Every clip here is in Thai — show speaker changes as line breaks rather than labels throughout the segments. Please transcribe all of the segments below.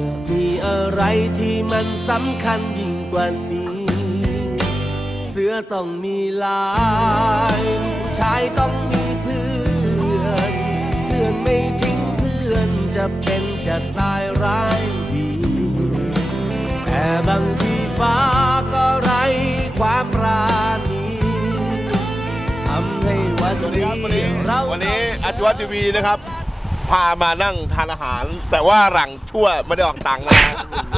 จะมีอะไรที่มันสำคัญยิ่งกว่านี้ เสือต้องมีลายผู้ชายต้องมีเพื่อน เพื่อนไม่ทิ้งเพื่อนจะเป็นจะตายร้ายดีแต่บางทีฟ้าก็ไรความปราณีทำให้วัน
สวัสดี
นี้
ครับวันนี้
เรา
วันนี้อาชีวะทีวีนะครับ พามานั่งทานอาหาร แต่ว่าหลังชั่วไม่ได้ออกตังค์นะฮะ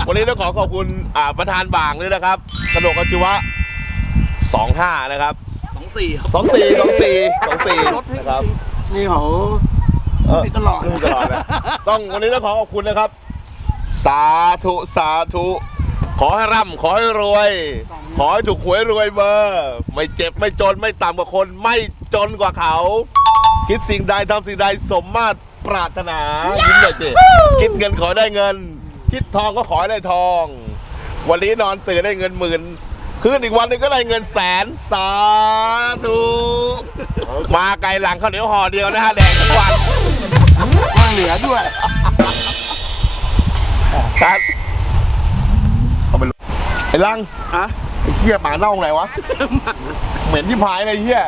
วันนี้ต้องขอขอบคุณอ่าประธานบางด้วยนะครับกระโดกอาชีวะ25นะครับ
สองสี่
24 24 24นะครับ
นี่เขา
เออ
ตลอด
ตลอดนะต้องวันนี้ต้องขอขอบคุณนะครับ สาธุสาธุ ขอให้ร่ำขอให้รวย ขอให้ถูกหวยรวยเบอร์ ไม่เจ็บไม่จนไม่ต่ำกว่าคน ไม่จนกว่าเขา คิดสิ่งใดทำสิ่งใดสมมาตร ปรารถนายิ้มหน่อยสิคิดเงินขอได้เงิน คิดทองก็ขอให้ได้ทอง วันนี้นอนตื่นได้เงินหมื่นคืนอีกวันหนึงก็ได้เงินแสนสาธุมาไกลหลังข้าวเหนียวห่อเดียวนะฮะแดงทั้งวัน
มาเหลือด้วย
ครับเอาไปลงไอ้ลัง
อะ
ไอ้เหี้ยหมาเน่าไหนวะ เหม็นที่พายเลยไอ้เหี้ย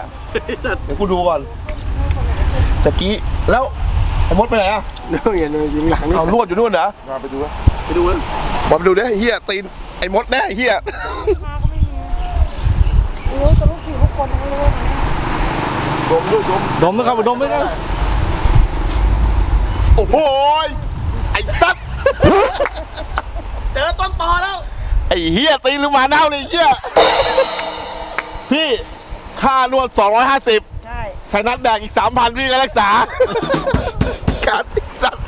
สัตว์
เดี๋ยวกูดูก่อนตะกี้แล้วไอ้ มดไปไหนอะ
นู่นอย่างยิงหลังนี่
เอาลวดอยู่นู่นเหรอ
ไปดูไปดูนะ
บอกไปดูดิไอ้เหี้ยตีนไอ้มดแน่ไอ้เหี้ย
มาก็ไม่มีรู้จะลูกผีทุกคนทั้งโลกนะ
ดมด้วยดม
ดมไหมครับดมไหมครับ
โอ้โหยไอ้สัตว์
เจอต้นตอแล้ว
ไอ้เหี้ยตีนหรือหมาเน่าเลยไอ้เหี้ยพี่ค่านวด250
ใช่
ใช้นัดแดกอีกสามพันพี่ก็รักษาาติดสัตว์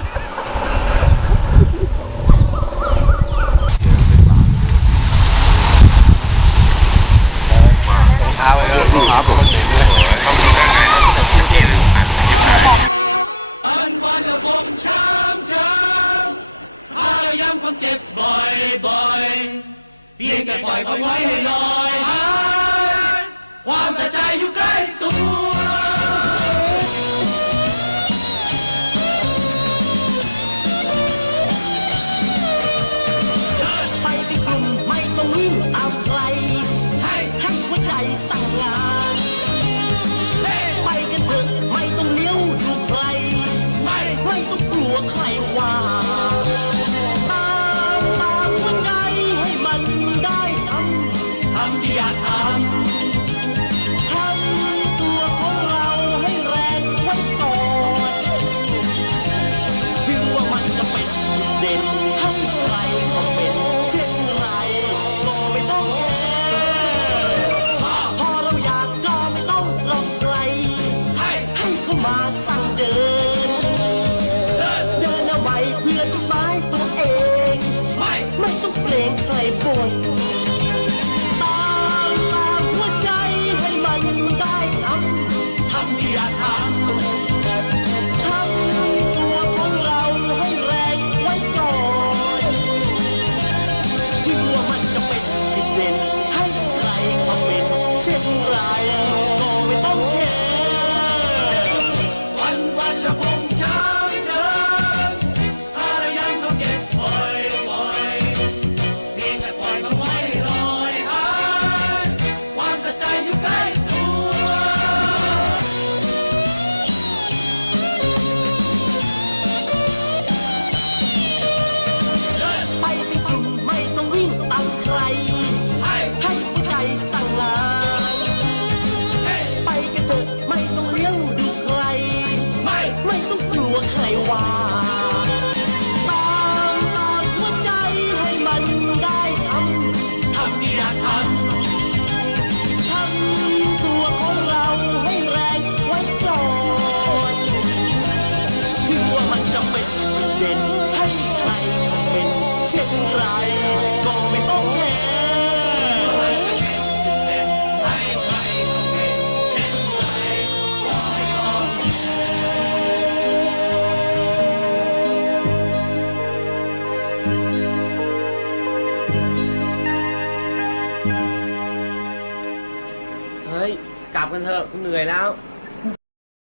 เอาไปเออครับผม
อันวันละวงช้ำช้ำถ้าย้ำความเจ็บบ่อยบ่อยเพียงแค่ปล่อยความไว้ให้ลอยหายความสะใจอยู่ใกล้ตัว
ให้หั
เฮ้ย กลับกันเถอะกูเหนื่อยแล้ว
เ